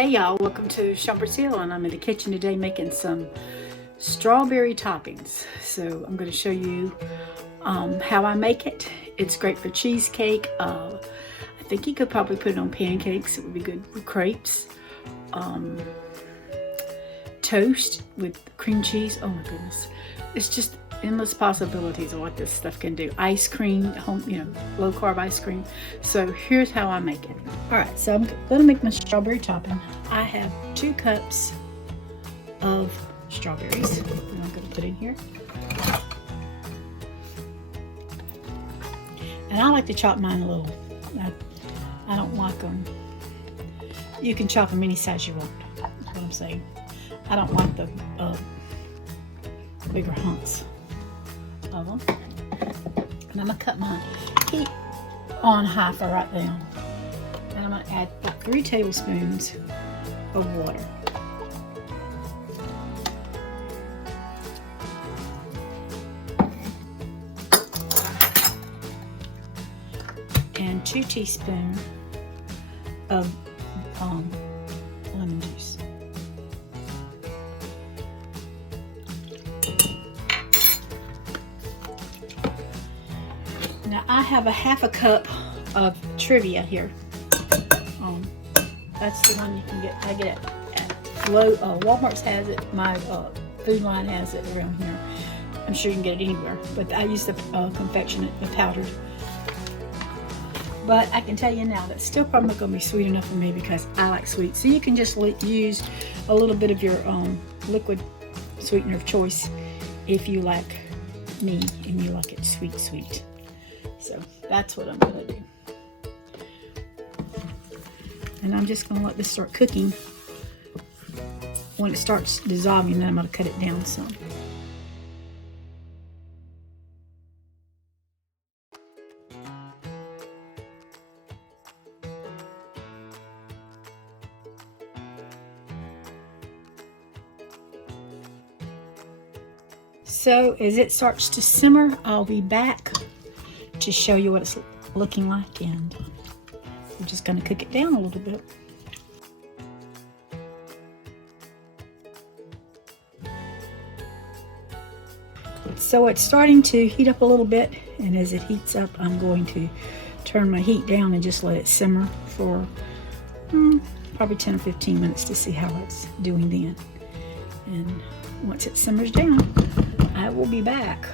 Hey y'all, welcome to Shumpert's Hill, and I'm in the kitchen today making some strawberry toppings. So I'm going to show you how I make it. It's great for cheesecake. I think you could probably put it on pancakes. It would be good with crepes. Toast with cream cheese. Oh my goodness. It's just endless possibilities of what this stuff can do. Ice cream, low carb ice cream. So here's how I make it. All right, so I'm gonna make my strawberry topping. I have 2 cups of strawberries that I'm gonna put in here. And I like to chop mine a little. I don't like them. You can chop them any size you want, that's what I'm saying. I don't like the bigger hunks of them. And I'm gonna cut mine, keep on high for right now. And I'm gonna add about 3 tablespoons of water. And 2 teaspoons of lemon juice. Now I have a half a cup of Trivia here. That's the one you can get. I get it at Walmart's has it. My food line has it around here. I'm sure you can get it anywhere, but I use the confectionate, the powdered. But I can tell you now that's still probably not going to be sweet enough for me because I like sweet. So you can just use a little bit of your liquid sweetener of choice if you like me and you like it sweet. So that's what I'm going to do. And I'm just going to let this start cooking. When it starts dissolving, then I'm going to cut it down some. So as it starts to simmer, I'll be back to show you what it's looking like, and I'm just going to cook it down a little bit. So it's starting to heat up a little bit, and as it heats up, I'm going to turn my heat down and just let it simmer for probably 10 or 15 minutes to see how it's doing then. And once it simmers down, I will be back.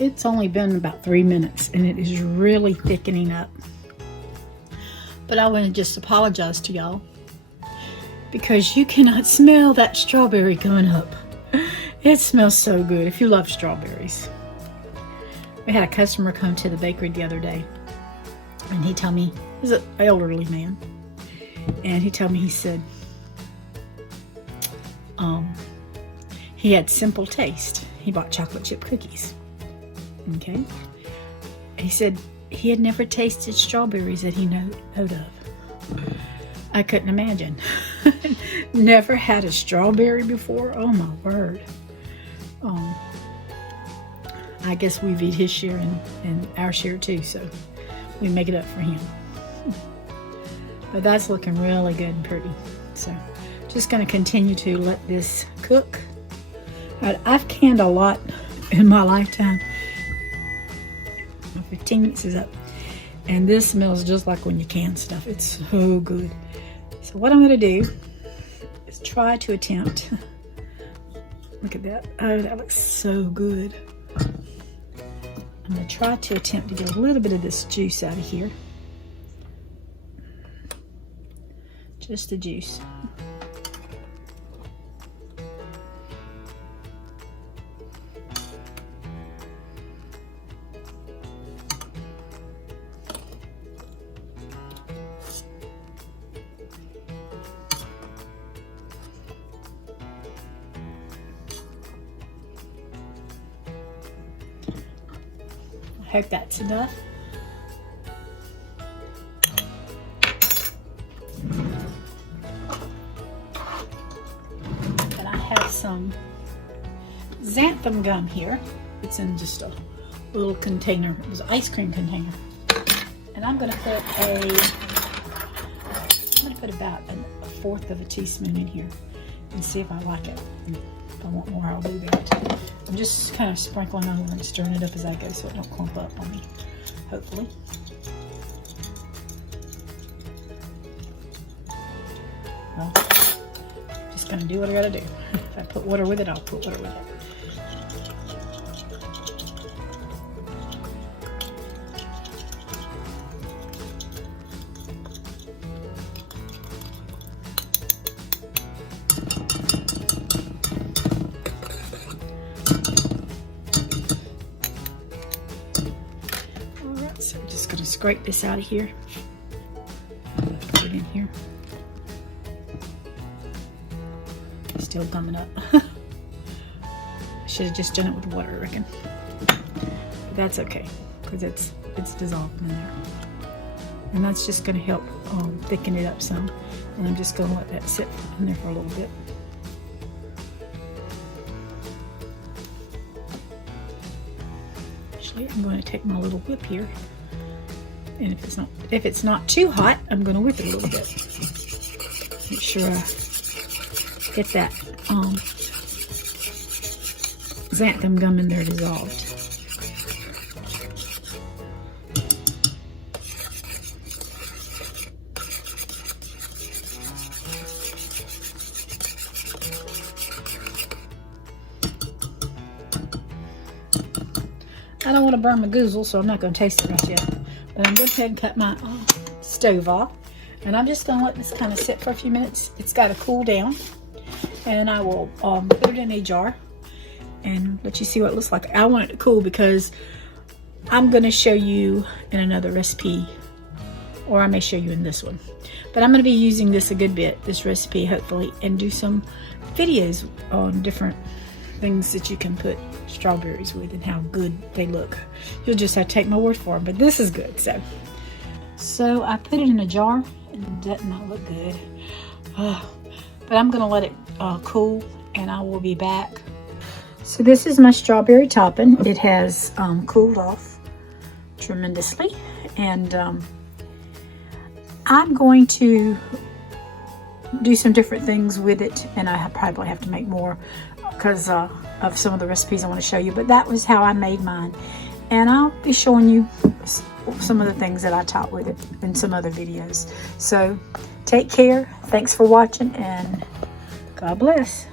It's only been about 3 minutes and it is really thickening up. But I want to just apologize to y'all because you cannot smell that strawberry coming up. It smells so good if you love strawberries. We had a customer come to the bakery the other day, and he told me, he's an elderly man, and he told me, he said, he had simple taste. He bought chocolate chip cookies. Okay. He said he had never tasted strawberries that he knowed of. I couldn't imagine. Never had a strawberry before. Oh my word. I guess we've eaten his share and our share too, so we make it up for him. But that's looking really good and pretty. So just going to continue to let this cook. I've canned a lot in my lifetime. 15 minutes is up, and this smells just like when you can stuff. It's so good. So what I'm going to do is try to attempt, look at that, oh, that looks so good. I'm going to try to attempt to get a little bit of this juice out of here, just the juice. I hope that's enough. But I have some xantham gum here. It's in just a little container. It was an ice cream container. And I'm gonna put about a fourth of a teaspoon in here and see if I like it. If I want more, I'll do that. I'm just kind of sprinkling on and stirring it up as I go so it don't clump up on me, hopefully. Well, just gonna do what I gotta do. If I put water with it, I'll put water with it. Alright, so I'm just gonna scrape this out of here. Put it in here. Still gumming up. Should have just done it with water, I reckon. But that's okay, because it's dissolved in there. And that's just going to help thicken it up some. And I'm just going to let that sit in there for a little bit. Actually, I'm going to take my little whip here. And if it's not too hot, I'm going to whip it a little bit. Make sure I get that xantham gum in there dissolved. I don't want to burn my goozle, so I'm not going to taste it right yet. But I'm going to go ahead and cut my stove off. And I'm just going to let this kind of sit for a few minutes. It's got to cool down. And I will put it in a jar and let you see what it looks like. I want it to cool because I'm going to show you in another recipe, or I may show you in this one. But I'm going to be using this a good bit, this recipe, hopefully, and do some videos on different things that you can put strawberries with and how good they look. You'll just have to take my word for it, but this is good. So I put it in a jar. It does not look good. But I'm going to let it cool, and I will be back. So this is my strawberry topping. It has cooled off tremendously, and I'm going to do some different things with it, and I probably have to make more because of some of the recipes I want to show you, but that was how I made mine, and I'll be showing you some of the things that I taught with it in some other videos. So take care, thanks for watching, and God bless.